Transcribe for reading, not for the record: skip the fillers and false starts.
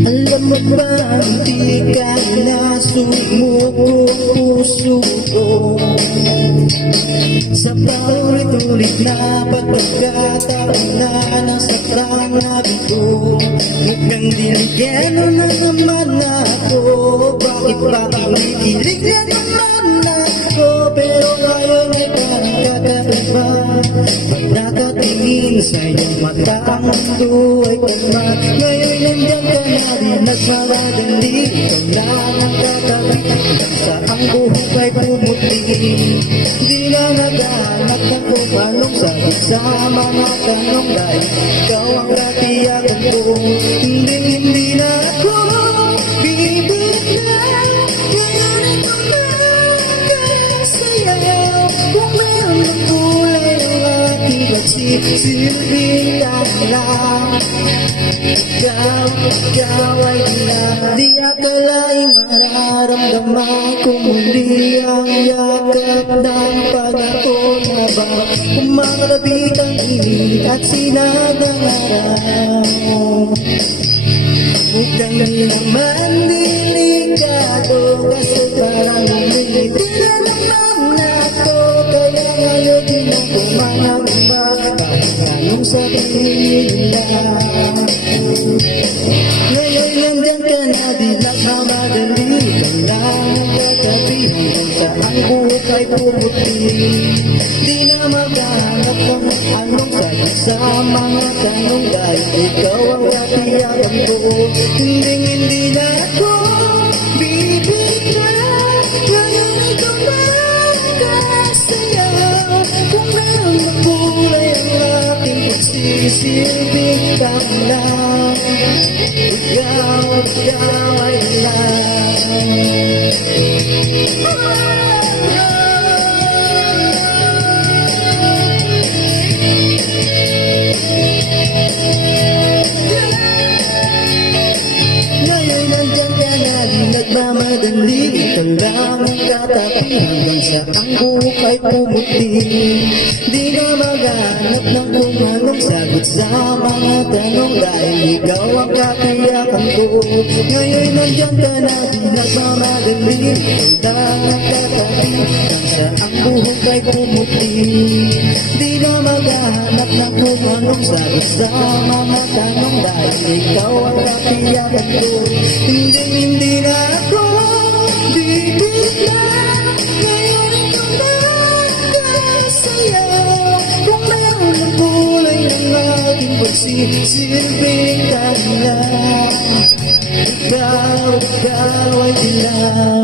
Alam mo ba, hindi ka nasumuko puso ko sa paulit-ulit na pagkakataon na nasaktan natin ko. Mukhang dinigyan na naman ako, bakit ba kinikilig na naman ako? Pero ngayon ay parang kakaiba, pag nakatingin sa iyong mata ang mundo ay kalma. Ngayon nandiyan ka na rin nagmamadali, ikaw lang ang katabi sa ang buhok ay pumuti. Di na naghahanap ng kung anong sagot sa mga tanong, dahil ikaw ang katiyakan ko. Hindi na ako bibigyan, ngayon ito na kasayaw. Kung meron ng kulay ng aking pagsisilbing ka lang, ikaw ay di akalaing mararamdaman ko muli ang yakap ng pag-atunabang. Kumakalabit ang init at sinadang araw. Mukhang di naman delikado, kasi parang umitin na naman ako. Kaya ngayon din ako manangamba, kahit anong sabihin nila. Ngayon nandiyan ka na, di nagmamadali, ikaw lang ang katabi hanggang sa ang buhok ay pumuti. Di na maghahanap ng anong sagot sa mga tanong, dahil ikaw ang katiyakan ko. Hindi na ako bibigyan, ngayon ito magkasayaw. Kung meron magkulay ang aking pagsisilbing ka lang, ikaw ay lang. Ngayon nandiyan ka na rin nagmamadali, ikaw lang ang katabi hanggang sa ang buhok ay pumuti. Di na maghanap ng kung anong sagot sa mga tanong, dahil ikaw ang katiyakan ko. Ngayon nandiyan ka na rin nagmamadali, ikaw lang ang katabi hanggang sa ang buhok ay pumuti. Di na maghahanap ng kung anong sagot sa mga tanong, dahil ikaw ang katiyakan ko. Hindi na ako bibigyan, ngayon ito magkasayaw. Kung meron ng kulay ng aking pagsisilbing ka lang, ikaw ay dilaw.